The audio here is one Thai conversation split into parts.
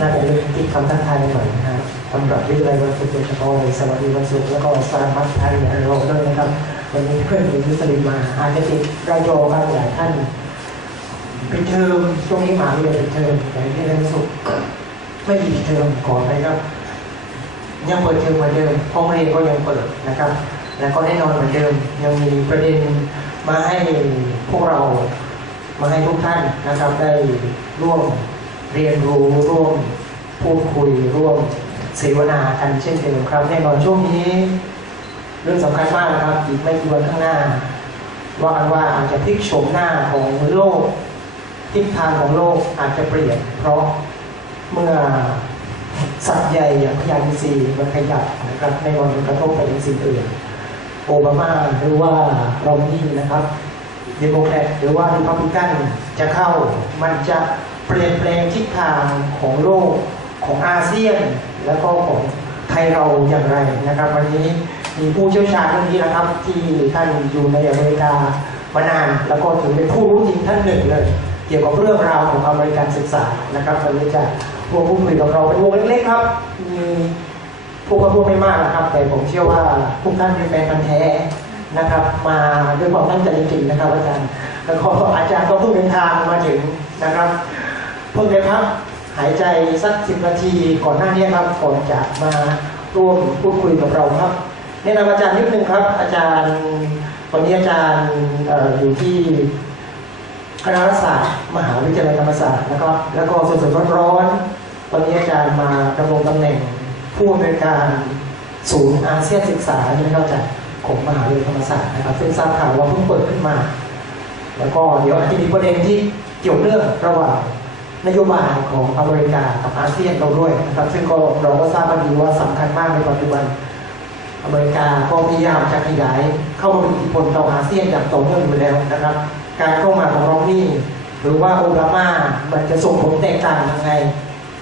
น่าจะเริ่มคิดคำทักทายหน่อยนะฮะสำหรับวิทยาลัยวันศุกร์โดยเฉพาะเลยสวัสดีวันศุกร์แล้วก็สารพัดไทยในโลกด้วยนะครับวันนี้เพื่อนหรือมุสลิมมาอาจจะติดรายโยกันหลายท่านปิดเทอมช่วงนี้หมาวิทยาลัยปิดเทอมแต่ที่เรียนวันศุกร์ไม่มีปิดเทอมขอไปครับ ยังเปิดเทอมเหมือนเดิมห้องเรียนก็ยังเปิดนะครับ แล้วก็แน่นอนเหมือนเดิม ยังมีประเด็นมาให้พวกเรามาให้ทุกท่านนะครับ ได้ร่วม เรียนรู้ร่วมพูดคุยร่วมเสวนากันเช่นเดิมครับแน่นอนช่วงนี้ เรื่องสำคัญมากนะครับอีกไม่กี่วันข้างหน้า ว่ากันว่าอาจจะพลิกโฉมหน้าของโลกทิศทางของโลกอาจจะเปลี่ยน เพราะเมื่อสัตว์ใหญ่อย่างพยาธิซีมันขยับนะครับในวันมันกระทบไปถึงสิ่งอื่นโอบามาหรือว่าโรมนี่นะครับเดโมแครตหรือว่าริพับลิกันจะเข้ามันจะ เปลี่ยนแปลงทิศทางของโลกของอาเซียน แล้วก็ของไทยเราอย่างไรนะครับ วันนี้มีผู้เชี่ยวชาญเรื่องนี้นะครับ ที่ท่านอยู่ในอเมริกามานาน แล้วก็ถือเป็นผู้รู้จริงท่านหนึ่งเลย เกี่ยวกับเรื่องราวของอเมริการศึกษานะครับวันนี้จะพวกผู้คุยกับเราเป็นวงเล็กๆครับมีพวกก็พูดไม่มากนะครับ แต่ผมเชื่อว่าทุกท่านเป็นแฟนพันธ์แท้นะครับ มาด้วยความตั้งใจจริงๆนะครับอาจารย์แล้วก็อาจารย์ก็เพิ่งเดินทางมาถึงนะครับ พิ่งเลยครับหายใจสักสิบนาทีก่อนหน้านี้ครับก่อนจะมาร่วมพูดคุยกับเราครับแนะนำอาจารย์นิดนึงครับ อาจารย์วันนี้อาจารย์ออยู่ที่คณะรัฐศาสตร์มหาวิทยาลัยธรรมศาสตร์นะครับ แล้วก็สดๆร้อนๆตอนนี้อาจารย์มาดำรงตำแหน่งผู้อำนวยการศูนย์อาเซียนศึกษาใช่ไหมครับอาจารย์ของมหาวิทยาลัยธรรมศาสตร์นะครับซึ่งทราบข่าวว่าเพิ่งเปิดขึ้นมา แล้วก็เดี๋ยวอาจจะมีประเด็นที่เกี่ยวเนื่องระหว่าง นโยบายของอเมริกากับอาเซียนเราด้วยนะครับ ซึ่งก็เราก็ทราบกันดีว่าสำคัญมากในปัจจุบัน อเมริกาก็พยายามจะขยายเข้ามามีอิทธิพลต่ออาเซียนอย่างต่อเนื่องอยู่แล้วนะครับ การเข้ามาของรองนี่หรือว่าโอบามามันจะส่งผลแตกต่างยังไง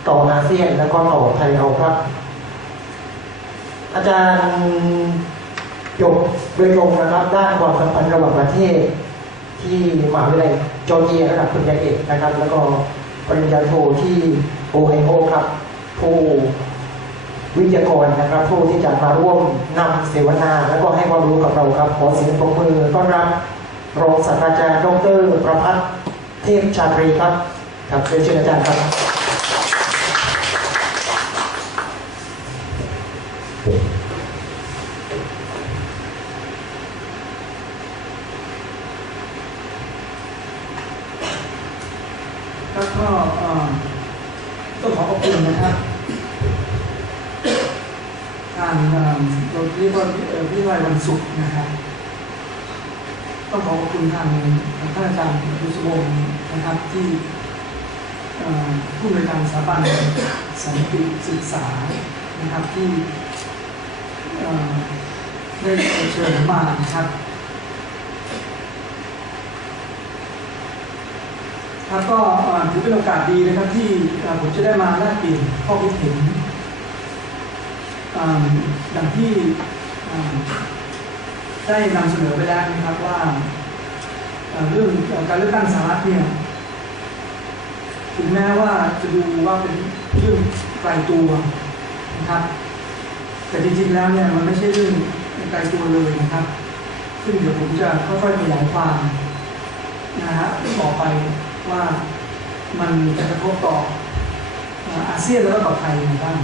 ต่ออาเซียนแล้วก็ต่อไทยเราครับ อาจารย์จบโดยตรงนะครับด้านความสัมพันธ์ระหว่างประเทศ ที่มหาวิทยาลัยจอร์เจียระดับปริญญาเอกนะครับ แล้วก็ ปริญญาโทที่โอไฮโอครับผู้วิทยากรนะครับ ผู้ที่จะมาร่วมนำเสวนา และก็ให้ความรู้กับเราครับ ขอเสียงปรบมือต้อนรับรองศาสตราจารย์ดรประพัฒน์เทพชาตรีครับครับเรียนเชิญอาจารย์ครับครับก็เอ่อต้องขอขอบคุณนะครับทางเอ่อเราเรียกว่าเอ่อวิทยาลัยวันศุกร์นะครับ ต้องขอขอบคุณ ทางท่านอาจารย์ดุษวงนะครับที่ผู้บริการสถาบันสันติศึกษานะครับที่ได้เชิญมานะครับครับก็ถือเป็นโอกาสดีนะครับที่ผมจะได้มาแลกเปลี่ยนข้อคิดเห็นอย่างที่ได้นำเสนอไปแล้วนะครับว่า เรื่องการเลือกตั้งสหรัฐเนี่ยถึงแม้ว่าจะดูว่าเป็นเรื่องไกลตัวนะครับ แต่จริงๆแล้วเนี่ยมันไม่ใช่เรื่องไกลตัวเลยนะครับ ซึ่งเดี๋ยวผมจะค่อยๆขยายความนะฮะต่อไปว่ามันจะกระทบต่ออาเซียนแล้วก็ต่อไทยยังไงบ้าง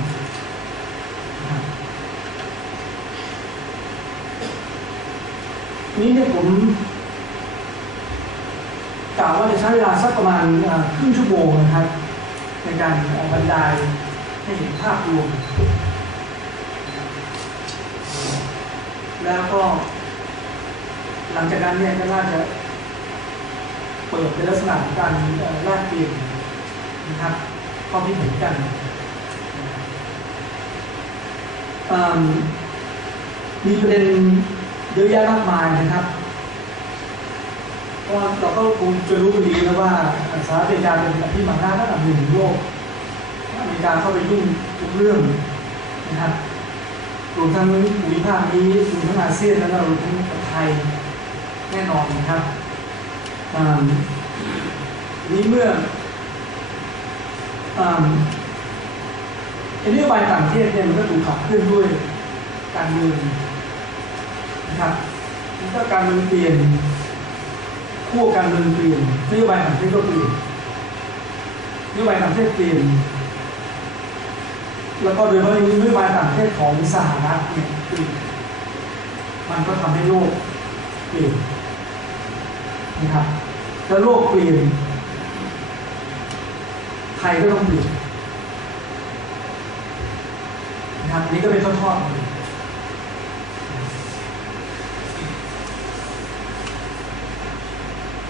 นี้เนี่ยผม ล่าวว่าจะใช้เวลาสักประมาณครึ่งชั่วโมงนะครับ ในการเอ่อบรรยายให้เห็นภาพรวม แล้วก็ หลังจากนั้นเนี่ยก็น่าจะเปิดเป็นลักษณะของการแลกเปลี่ยนนะครับความคิดเห็นกันมีประเด็นเยอะแยะมากมายนะครับ เราก็คงจะรู้ดีนะว่าสหรัฐอเมริกาเป็นประเทศมหาอำนาจระดับหนึ่งของโลกอเมริกาเข้าไปยุ่งทุกเรื่องนะครับรวมทั้งภูมิภาคนี้รวมทั้งอาเซียนแล้วก็รวมทั้งไทยแน่นอนนะครับอ่านี้เมื่ออาไอ้นโยบายต่างประเทศเนี่ยมันก็ถูกขับเคลื่อนด้วยการเมืองนะครับมันก็การเมืองเปลี่ยน ขั้การเมืองเปลี่ยนนโยบายต่างประเทศก็เปลี่ยนนโยบายต่างประเทศเปลี่ยนแล้วก็โดยเฉพาะนนโยบายต่างประเทศของสหรัฐเนี่ยเปลี่ยนมันก็ทำให้โลกเปลี่ยนนะครับแล้วโลกเปลี่ยนไทยก็ต้องเปลี่ยนนะครับอันนี้ก็เป็นทอดๆเลย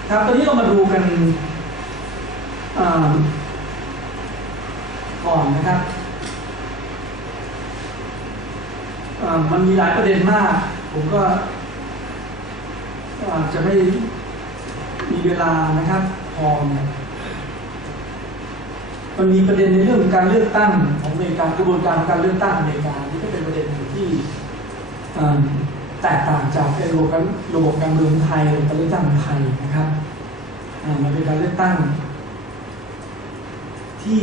ครับตอนนี้เรามาดูกันก่อนนะครับ มันมีหลายประเด็นมาก ผมก็อาจจะไม่มีเวลานะครับพอเนี่ยมันมีประเด็นในเรื่องการเลือกตั้งของอเมริกากระบวนการการเลือกตั้งอเมริกานี่ก็เป็นประเด็นที่อ่ แตกต่างจากระบบการระบบการเมืองไทยหรือการเลือกตั้งไทยนะครับมันเป็นการเลือกตั้ง ที่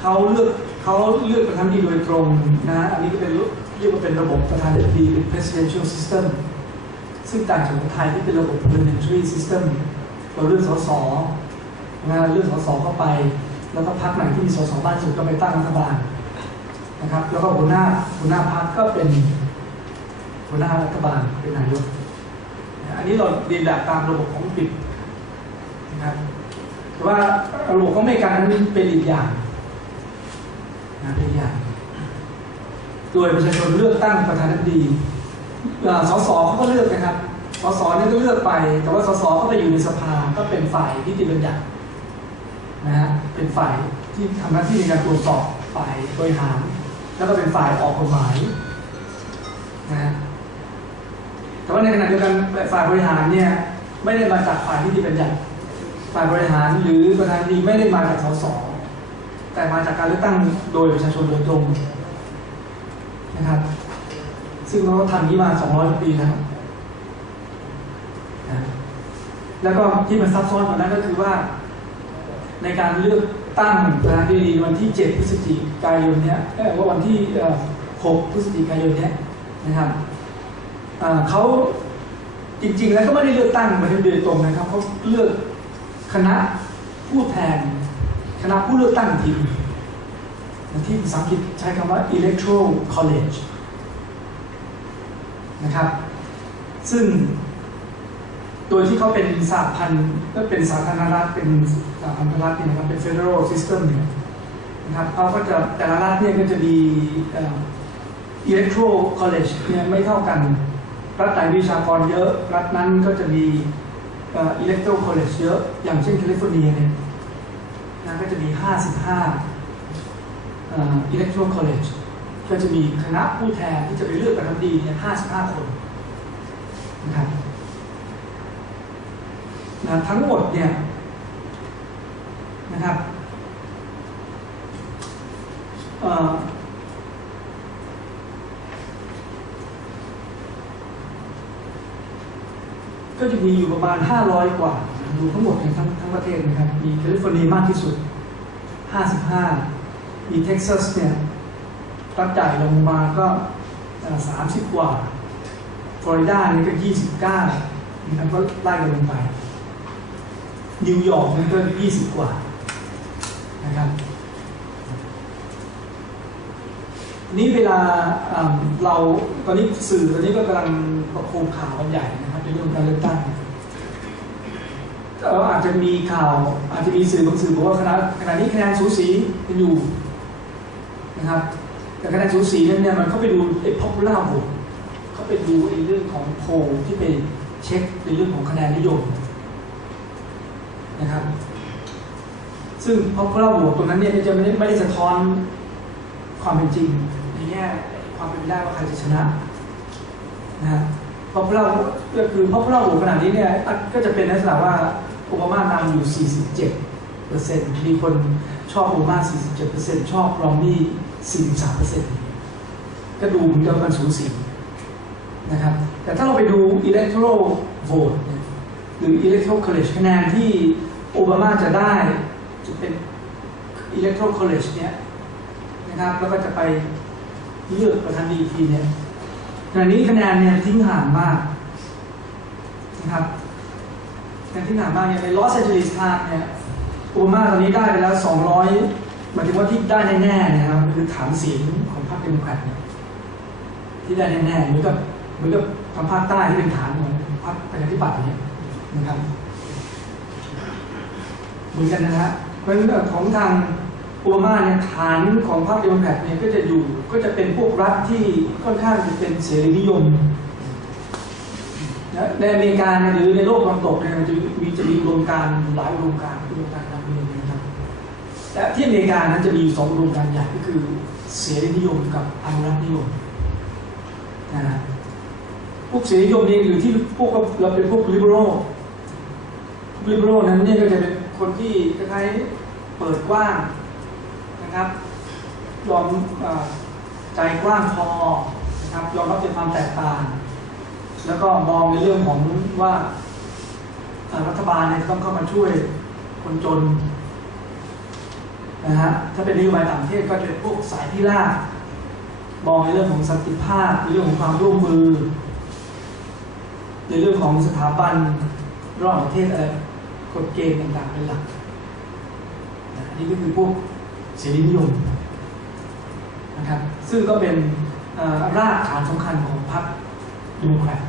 เขาเลือกเขาเลือกประธานาธิบดีโดยตรงนะอันนี้ก็เป็นเรียกว่าเป็นระบบประธานาธิบดีเป็น presidential system ซึ่งต่างจากของไทยที่เป็นระบบ parliamentary system เราเลือกสสนะเลือกสสเข้าไป แล้วก็พรรคไหนที่มีสสบ้านสุดก็ไปตั้งรัฐบาลนะครับ แล้วก็หัวหน้าหัวหน้าพรรคก็เป็น หัวหน้ารัฐบาลเป็นนายก อันนี้เราเรียนแบบตามระบบของอังกฤษนะครับแต่ว่าระบบของอเมริกานั้นเป็นอีกอย่างนะเป็นอย่าง โดยประชาชนเลือกตั้งประธานาธิบดีสสเขาก็เลือกนะครับสสนี่ก็เลือกไป แต่ว่าสสก็ไปอยู่ในสภาก็เป็นฝ่ายนิติบัญญัตินะฮะเป็นฝ่ายที่ทำหน้าที่ในการตรวจสอบฝ่ายบริหาร แล้วก็เป็นฝ่ายออกกฎหมายนะฮะ แต่ว่าในขณะเดียวกันฝ่ายบริหารเนี่ยไม่ได้มาจากฝ่ายนิติบัญญัติฝ่ายบริหารหรือประธานดีไม่ได้มาจากสสแต่มาจากการเลือกตั้งโดยประชาชนโดยตรงนะครับ ซึ่งเราก็ทำนี้มา 200 ปีแล้วนะแล้วก็ที่มันซับซ้อนกว่านั้นก็คือว่า ในการเลือกตั้งประธานดีวันที่ 7 พฤศจิกายนเนี้ยว่าวันที่ 6 พฤศจิกายนเนี้ยนะครับ เขาจริง ๆ แล้วก็ไม่ได้เลือกตั้งมาโดยตรงนะครับเขาเลือกคณะผู้แทน คณะผู้เลือกตั้งทีหนึ่งที่ภาษาอังกฤษใช้คำว่า electoral college นะครับ ซึ่งโดยที่เขาเป็นสหพันธ์ก็เป็นสาธารณรัฐเป็นสหพันธรัฐเนี่ยนะครับเป็น federal system เนี่ยนะครับเขาก็จะแต่ละรัฐเนี่ยก็จะมี electoral college เนี่ยไม่เท่ากัน รัฐไหนมีประชากรเยอะ รัฐนั้นก็จะมีอ่อ electoral college เยอะ อย่างเช่นแคลิฟอร์เนียเนี่ยนะก็จะมี 55อ่อ electoral college ก็จะมีคณะผู้แทนที่จะไปเลือกประธานดีเนี่ย55 คนนะครับนะทั้งหมดเนี่ยนะครับเอ่อ ก็จะมีอยู่ประมาณ 500 กว่าดูทั้งหมดในทั้งทั้งประเทศนะครับ มีแคลิฟอร์เนียมากที่สุด 55 มีเท็กซัสเนี่ยรัฐใหญ่ลงมาก็ 30 กว่า ฟลอริดานี่ก็ 29นะครับก็ไล่กันลงไป นิวยอร์กนี่ก็ 20 กว่านะครับนี่เวลาเราตอนนี้สื่อตอนนี้ก็กำลังประโคมข่าวกันใหญ่นะ ในเรื่องการเลือกตั้งเอ่ออาจจะมีข่าวอาจจะมีสื่อบางสื่อบอกว่าขณะขณะนี้คะแนนสูสีกันอยู่นะครับ แต่คะแนนสูสีนั้นเนี่ยมันเข้าไปดูไอ้ popular v o t เขาไปดูไอ้เรื่องของโพลที่ไปเช็คในเรื่องของคะแนนนิยมนะครับ ซึ่ง popular v o t ตรงนั้นเนี่ยจะไม่ได้ไม่ได้สะท้อนความเป็นจริงในแง่ความเป็นไปได้ว่าใครจะชนะนะ ฮะ popular vote ก็คือ popular vote ขนาดนี้เนี่ยก็จะเป็นลักษณะว่าโอบามานำอยู่ 47เปอร์เซ็นต์มีคนชอบโอบามา 47เปอร์เซ็นต์ชอบรอมนี่43เปอร์เซ็นต์ก็ดูเหมือนกับมันสูสีนะครับแต่ถ้าเราไปดู electoral vote หรือ electoral college คะแนนที่โอบามาจะได้จะเป็น Electoral College เนี่ยนะครับแล้วก็จะไปเลือกประธานดีอีกทีเนี่ย ขณะนี้คะแนนเนี่ยทิ้งห่างมากนะครับคะแนนทิ้งห่างมากเนี่ยในลอสแอนเจลิสทางเนี่ยโอบามาตอนนี้ได้ไปแล้ว 200หมายถึงว่าที่ได้แน่ๆเนะครับคือฐานเสียงของพรรคเดโมแครตเนี่ยที่ได้แน่ๆเหมือนกับเหมือนกับทางภาคใต้ที่เป็นฐานของพรรคประชาธิปัตย์เนี่ยนะครับเหมือนกันนะฮะเพราะฉะนั้นของทาง โอบามาเนี่ยฐานของพรรคเดโมแครตเนี่ยก็จะอยู่ก็จะเป็นพวกรัฐที่ค่อนข้างจะเป็นเสรีนิยมนะในอเมริกาหรือในโลกตะวันตกเนี่ยมันจะมีจะมีอุดมการหลายอุดมการณ์อุดมการณ์การเมืองนะครับแต่ที่อเมริกานั้นจะมีสองอุดมการใหญ่ก็คือเสรีนิยมกับอนุรักษ์นิยมนะพวกเสรีนิยมเนี่ยหรือที่พวกเราเป็นพวก liberal ลิเบอรัลนั้นเนี่ยก็จะเป็นคนที่คล้ายๆเปิดกว้าง นะครับ ยอมอใจกว้างพอนะครับยอมรับในความแตกต่าง แล้วก็มองในเรื่องของว่ารัฐบาลเนี่ยต้องเข้ามาช่วยคนจนนะฮะถ้าเป็นนโยบายต่างประเทศก็จะเป็นพวกสายที่ล่ามองในเรื่องของสันติภาพในเรื่องของความร่วมมือ ในเรื่องของสถาบันระหว่างประเทศอะไรกฎเกณฑ์ต่างๆเป็นหลักนี่ก็คือพวก เสรีนิยมนะครับซึ่งก็เป็นรากฐานสำคัญของพรรคเดโมแครต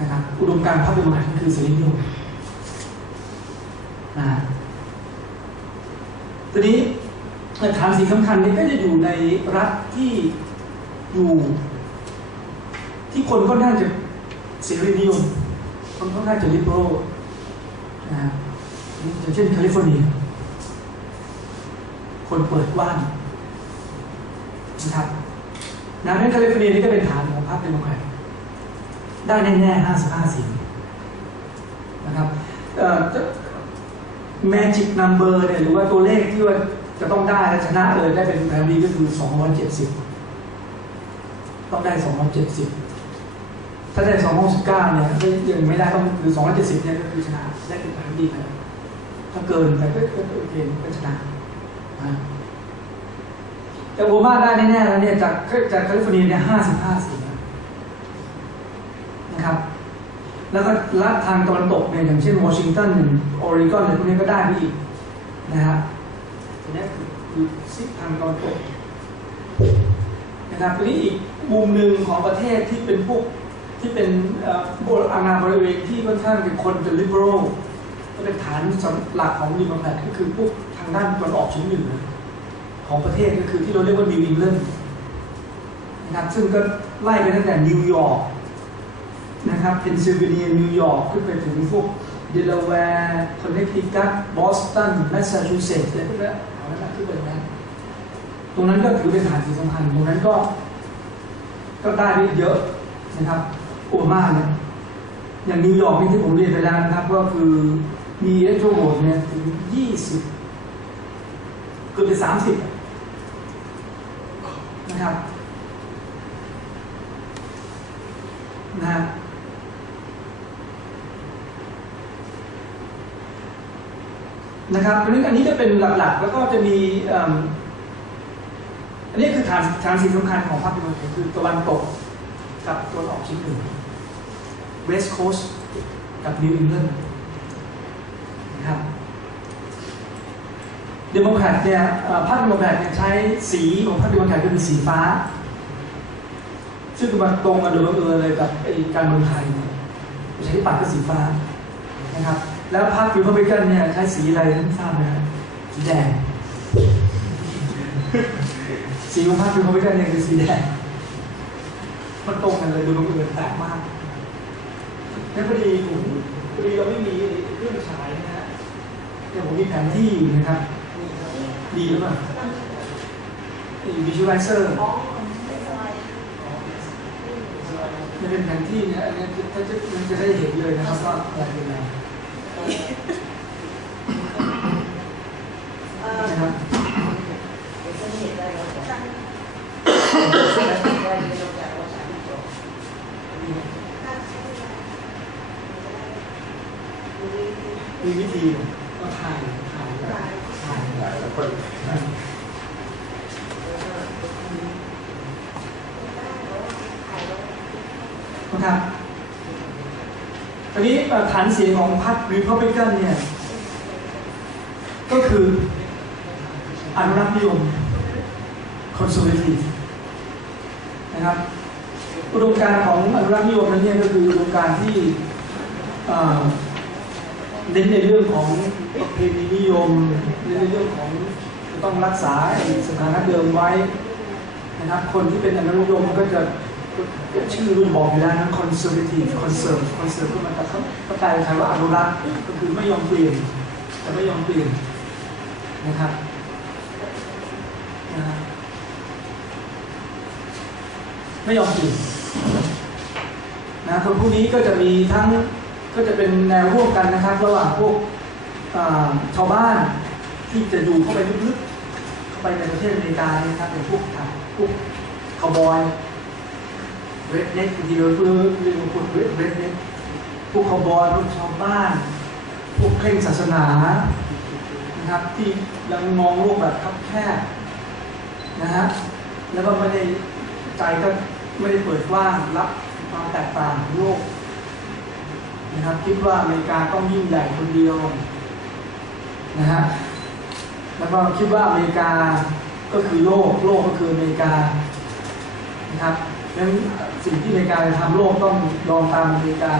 นะครับอุดมการพรรคเดโมแครตก็คือเสรีนิยมนะทีนี้ฐานสีสำคัญนี้ก็จะอยู่ในรัฐที่อยู่ ที่คนค่อนข้าจะเสรีนิยมคนค่อนข้าจะลิเบอรัลนะฮะอย่างเช่นแคลิฟอร์เนีย คนเปิดกว้างนะครับนะในแคลิฟอร์เนียนี่ก็เป็นฐานของพรรคเดโมแครตได้แน่ๆ55เสียงนะครับเอ่อ magic number เนี่ยหรือว่าตัวเลขที่ว่าจะต้องได้และชนะเลยได้เป็นแบบนี้ก็คือ 270 ต้องได้ 270 ถ้าได้สองสิบเนี่ยก็ยังไม่ได้ต้องคือสองร้อยเจ็ดสิบเนี่ยก็คือชนะได้เป็นฐานดีไปถ้าเกินไปก็ก็โอเคก็ชนะ แต่โอบามาได้แน่ๆแล้วเนี่ยจากจากแคลิฟอร์เนียเนี่ยห้าสิบห้าเสียงนะครับ แล้วก็รัฐทางตะวันตกเนี่ยอย่างเช่นวอชิงตันออริกอนอะไรพวกนี้ก็ได้ไปอีกนะฮะอันนี้คือซิกทางตะวันตกนะครับทีนี้อีกมุมหนึ่งของประเทศที่เป็นพวกที่เป็นเอ่อโบราบริเวณที่ค่อนข้างเป็นคนเป็น liberal ก็เป็นฐานหลักของดีมแครตก็คือพวกางด้านตะวันออกเฉียงเหนือของประเทศก็คือที่เราเรียกว่านิวอิงแลนด์นะครับซึ่งก็ไล่ไปตั้งแต่นิวยอร์กนะครับเพนซิลเวเนียนิวยอร์กขึ้นไปถึงพวกเดลาแวร์คอนเนคติคัตบอสตันแมสซาชูเซตส์อะไรพวกนี้เอาละขึ้นไปตรงนั้น ตรงนั้นก็ถือเป็นฐานที่สำคัญ ตรงนั้นก็ ก็ได้ไปเยอะนะครับโอมาเนี่ยอย่างนิวยอร์กที่ผมเรียนไปแล้วนะครับ ก็คือมีเอโทรโหวตเนี่ยถึงยี่สิบ เกือบจะสามสิบนะครับนะฮะนะครับเพราะนั้นอันนี้จะเป็นหลักๆ แล้วก็จะมีอ,อันนี้คือฐานฐานสิ่งสำคัญของภาคตะวันตกคือตะวันตกกับตะวันออกเฉียงเหนือ West Coast กับ New England นะครับ เดโมแครตเนี่ยพรรคเดโมแครตใช้สีของพรรคเดโมแครตก็คือสีฟ้า ซึ่งมันตรงกันโดยบังเอิญเลยกับการเมืองไทยเนี่ประชาธิปัตย์ก็สีฟ้านะครับ แล้วพรรคริพับลิกันเนี่ยใช้สีอะไรท่านทราบไหมครับสีแดง สีของพรรคริพับลิกันเนี่ยคือสีแดง มันตรงกันเลยโดยบังเอิญแปลกมากแล้วพอดีผมพอดีเราไม่มีเครื่องฉายนะฮะแต่ผมมีแผนที่อยู่นะครับ ดีหรือเปล่าวิชวลไลเซอร์มันเป็นแผนที่เนี่ยอันนี้ถ้าจะมันจะได้เห็นเลยนะครับว่าอะไรเป็นอะไรนะครับมีวิธีก็ถ่ายถ่ายถ่ายถ่ายหลาย คนนะครับตอนนี้ฐานเสียงของพรรครีพับลิกันเนี่ย ก็คืออนุรักษ์นิยมคอนเซอร์เวทีฟนะครับ อุดมการณ์ของอนุรักษ์นิยมนั้นเนี่ยก็คืออุดมการณ์ที่ เน้นในเรื่องของประเพณีนิยมเน้นในเรื่องของต้องรักษาสถานะเดิมไว้นะครับคนที่เป็นอนุรักษ์นิยมก็จะชื่อรุ่นบอกอยู่แล้วนะ conservative conserve conserve ก็มันก็ก็กลายเป็นคำว่าอนุรักษ์ก็คือไม่ยอมเปลี่ยนจะไม่ยอมเปลี่ยนนะครับนะครับไม่ยอมกินนะคนพวกนี้ก็จะมีทั้ง ก็จะเป็นแนวร่วมกันนะครับ ระหว่างพวกชาวบ้านที่จะอยู่เข้าไปลึกๆเข้าไปในประเทศอเมริกาเนี่ยครับเป็นพวกทางพวกคาวบอยเรดเน็กทีเดีเพื่อเรียกว่าพวกเรดเน็กพวกคาวบอยพวกชาวบ้าน พวกเคร่งศาสนานะครับที่ยังมองโลกแบบคับแคบนะฮะแล้วก็ไม่ได้ใจก็ไม่ได้เปิดกว้างรับความแตกต่างโลก นะครับ คิดว่าอเมริกาต้องยิ่งใหญ่คนเดียวนะฮะแล้วก็คิดว่าอเมริกาก็คือโลก โลกก็คืออเมริกานะครับดังนั้นสิ่งที่อเมริกาจะทำโลกต้องยอมตามอเมริกา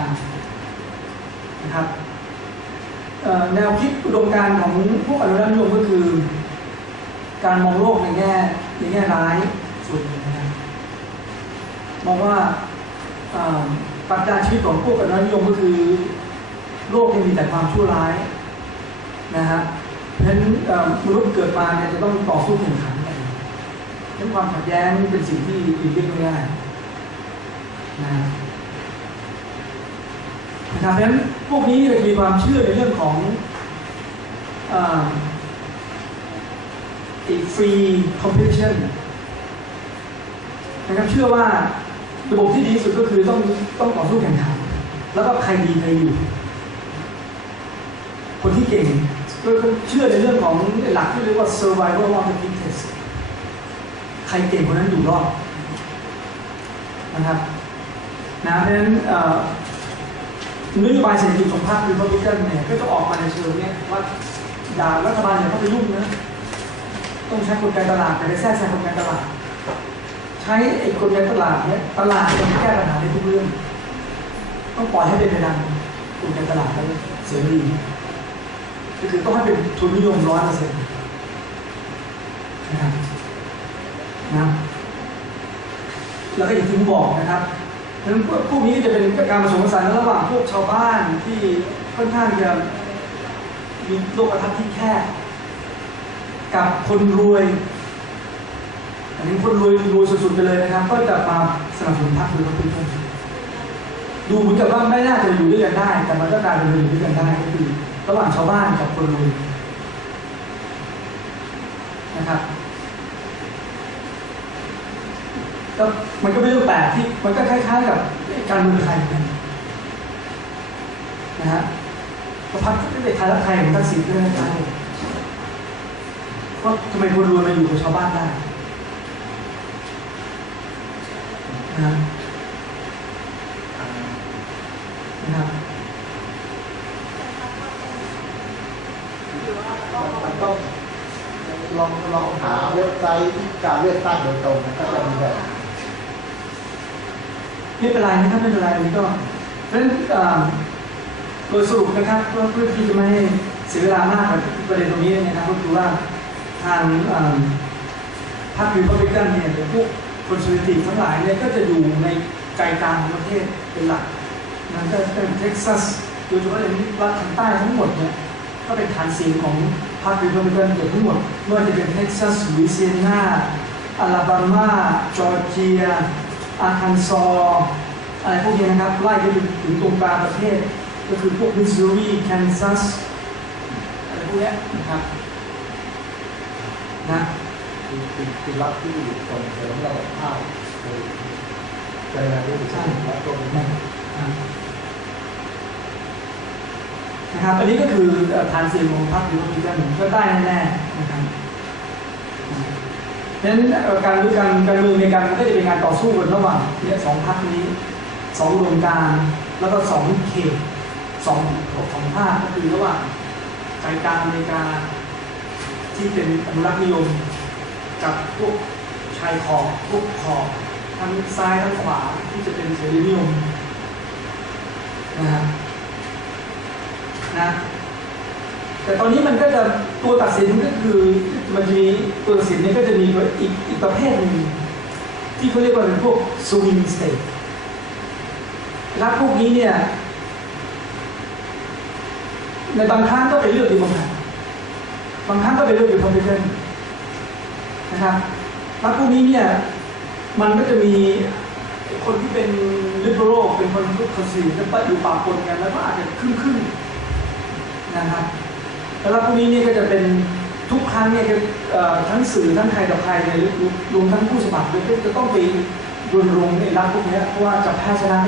นะครับแนวคิดอุดมการณ์ของพวกอนุรักษ์นิยมก็คือ การมองโลกในแง่ในแง่ร้ายสุดนะครับมองว่า ปัจจัยชีวิตของพวกอนุรันิยมก็คือ โลกยังมีแต่ความชั่วร้ายนะฮะเพราะฉะนั้นมนุษย์เกิดมาเนี่ยจะต้องต่อสู้แข่งขันกันเพราะฉะนั้นความขัดแย้งเป็นสิ่งที่หลีกเลี่ยงไม่ได้นะฮะนะครับเพราะฉะนั้นพวกนี้จะมีความเชื่อในเรื่องของอีกฟรีคอมเพ t ชันนะครับเชื่อว่า ระบบที่ดีที่สุดก็คือต้องต้องต่อสู้แข่งขันแล้วก็ใครดีใครอยู่ คนที่เก่งก็เชื่อในเรื่องของหลักที่เรียกว่า survival of the fittest ใครเก่งคนนั้นอยู่รอดนะครับนะเพราะฉะนั้นนโยบายเศรษฐกิจของพรรครีพับลิกันเนี่ยก็จะออกมาในเชิงเนี้ยว่าอย่ารัฐบาลอย่าเข้าไปยุ่งนะ ต้องใช้กลไกตลาดแต่ไม่แทรกแซงกลไกตลาด ใช้ไอ้กลไกตลาดเนี้ยตลาดจะแก้ปัญหาได้ทุกเรื่อง ต้องปล่อยให้เป็นไปตามกลไกตลาดแล้วเสรีก็คือต้องให้เป็นทุนนิยมร้อยเปอร์เซ็นต์นะครับนะแล้วก็อย่างที่ผมบอกนะครับเพราะนั้นพวกนี้จะเป็นการผสมผสานระหว่างพวกชาวบ้านที่ค่อนข้างจะมีโลกทัศน์ที่แคบกับคนรวย อันนี้คนรวยรวยสุดๆไปเลยนะครับ ก็จะมาสนับสนุนพรรครีพับลิกันดูเหมือนกับว่าไม่น่าจะอยู่ด้วยกันได้ แต่มันก็กลายเป็นอยู่ด้วยกันได้ก็คือระหว่างชาวบ้านกับคนรวยนะครับก็มันก็เป็นเรื่องแปลกที่มันก็คล้ายๆกับการเมืองไทยนนะฮะก็พรรคไทยรักไทยของทักษิณก็คล้ายๆว่าทำไมคนรวยมาอยู่กับชาวบ้านได้ นะนะครับมันต้องลองลองหาเว็บไซต์ที่การเลือกตั้งโดยตรงนะก็จะมีแบบไม่เป็นไรนะครับไม่เป็นไรนนี้ก็เพราะฉะนั้นอ่าโดยสรุปนะครับเพื่อเพื่อที่จะไม่ให้เสียเวลามากกับประเด็นตรงนี้นะครับก็คือว่าทางอ่าพรรครีพับลิกันเนี่ยหรือพวก คนเซอร์เวทีฟทั้งหลายเนี่ยก็จะอยู่ในใจกลางของประเทศเป็นหลักมันก็เป็นเท็กซัสโดยเฉพาะอย่างนี้รัฐทางใต้ทั้งหมดเนี่ยก็เป็นฐานเสียงของพรรครีพับลิกันเกือบทั้งหมดไม่ว่าจะเป็นเท็กซัสลุยเซียนาอลาบามาจอร์เจียอาคันซออะไรพวกนี้นะครับไล่ไปถึงตรงกลางประเทศ ก็คือพวกมิสซูรีแคนซัสอะไรพวกเนี้ยนะครับนะคือคือรับที่ส่งเสริมระบบข้าวใน เจริญรู้สึกและตรงนี้นะครับ อันนี้ก็คือเอ่อฐานสียงของพรรครีพับลิกันก็ได้แน่ๆนะครับเพราะฉะนั้นการรู้การการเมืองในการก็จะเป็นการต่อสู้กันระหว่างเนี่ยสองพรรคนี้สองรวมการแล้วก็สองเขตสองสองภาคก็คือระหว่างใจกลางอเมริกาที่เป็นอนุรักษ์นิยม กับพวกชายขอบพวกขอบ ทั้งซ้ายทั้งขวาที่จะเป็นเสรีนิยมนะครับนะแต่ตอนนี้มันก็จะตัวตัดสินก็คือมันจะมีตัวตัดสินเนี่ยก็จะมีอีกอีกประเภทหนึ่งที่เขาเรียกว่าเป็นพวกสวิงสเตทรัฐพวกนี้เนี่ยในบางครั้งก็ไปเลือกดีโมแครตบางครั้งก็ไปเลือกดีพับลิกันนะครับรรคพวกนี้เนี่ย มันก็จะมีคนที่เป็นลิเบอรัลเป็นคนที่คอนซีแล้วอยู่ปากปนกันแล้วก็อาจจะครึ่งครึ่งๆนะครับแล้วพรรคพวกนี้เนี่ยก็จะเป็นทุกครั้งเนี่ยทั้งสื่อทั้งไทยกับไทยเนี่ยรวมทั้งผู้สมัครเนี่ยจะต้องไปรณรงค์ในรักพวกนี้เพราะว่าจะแพ้ชนะ